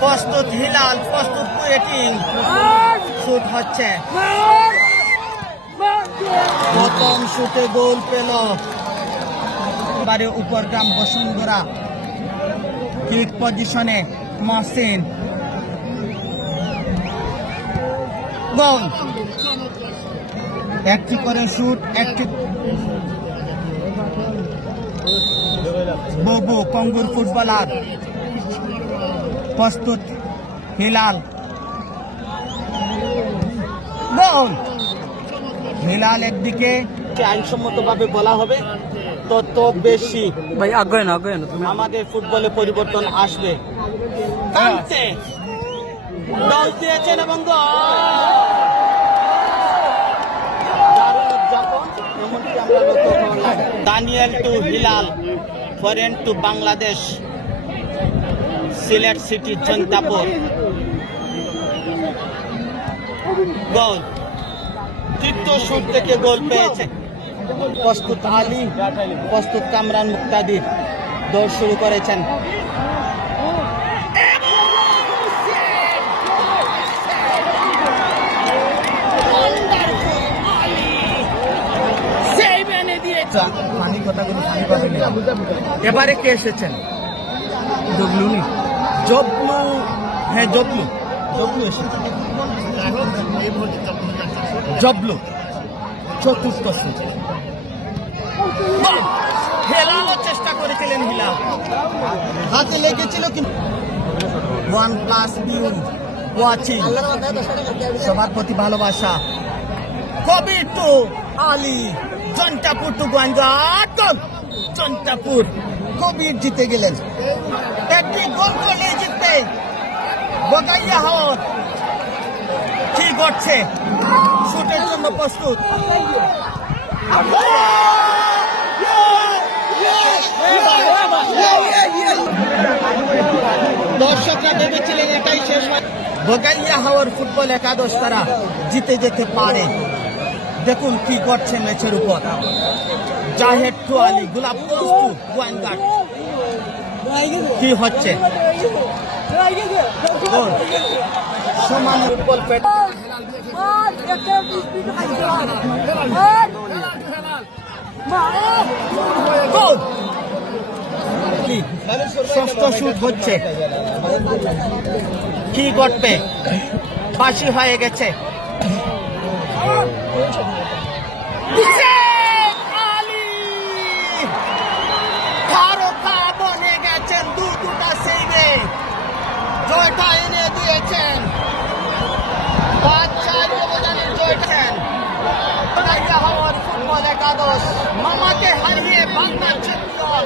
প্রস্তুত হিলাল, প্রস্তুত কুয়েটিং, শুট হচ্ছে, প্রথম শুটে গোল পেল বারে উপরগ্রাম বসুন্ধরা। কিক পজিশনে মহসিন, গোল। একটি করে শুট, একটি ববু কঙ্গুর ফুটবলার। প্রস্তুত হিলাল, গোল। হিলাল একদিকে আইনসম্মত ভাবে বলা হবে তত বেশি ভাই আগ্রহ না আমাদের ফুটবলে পরিবর্তন আসবে। কান্তে দল দিয়েছেন এবং Daniel to Hilal, foreign to Bangladesh, Sylhet city Jantapur, গোল। তৃতীয় শুট থেকে গোল পেয়েছে। প্রস্তুত আলী, প্রস্তুত কামরান মুক্তাদির, দৌড় শুরু করেছেন। এবারে কে এসেছেন? জবলু, হ্যাঁ জবলু এসেছেন। জবলু চতুর্থ শুট। হেলানোর চেষ্টা করেছিলেন হিলাল, হাতে লেগেছিল কিন্তু। 1+ ভিউ ওয়াচিং, সবার প্রতি ভালোবাসা। কবির টু আলী, জনতাপুর টু গোয়াইনঘাট, জনতাপুর। কবির জিতে গেলেন, একটি গোল করলে জিততে। বগাইয়া হাওর কি করছে? শুটের জন্য প্রস্তুত। দর্শকরা ভেবেছিলেন এটাই শেষ হয়। বগাইয়া হাওর ফুটবল একাদশ তারা জিতে যেতে পারে। দেখুন কি করছে ম্যাচের উপর। জাহেদ টু আলী, গোলাপ প্রস্তুত। গোয়াইনঘাট কি হচ্ছে? সমান ফুটবল পেট। ষষ্ঠ শুট হচ্ছে, কি ঘটবে? বাসি হয়ে গেছে। বনে গেছেন, দুটা সেভে জয়টা এনে দিয়েছেন। 5-4 ব্যবধানে জয়ছেন। ফুটবল একাদশ মামাকে হারিয়ে বাংলা চ্যাম্পিয়ন।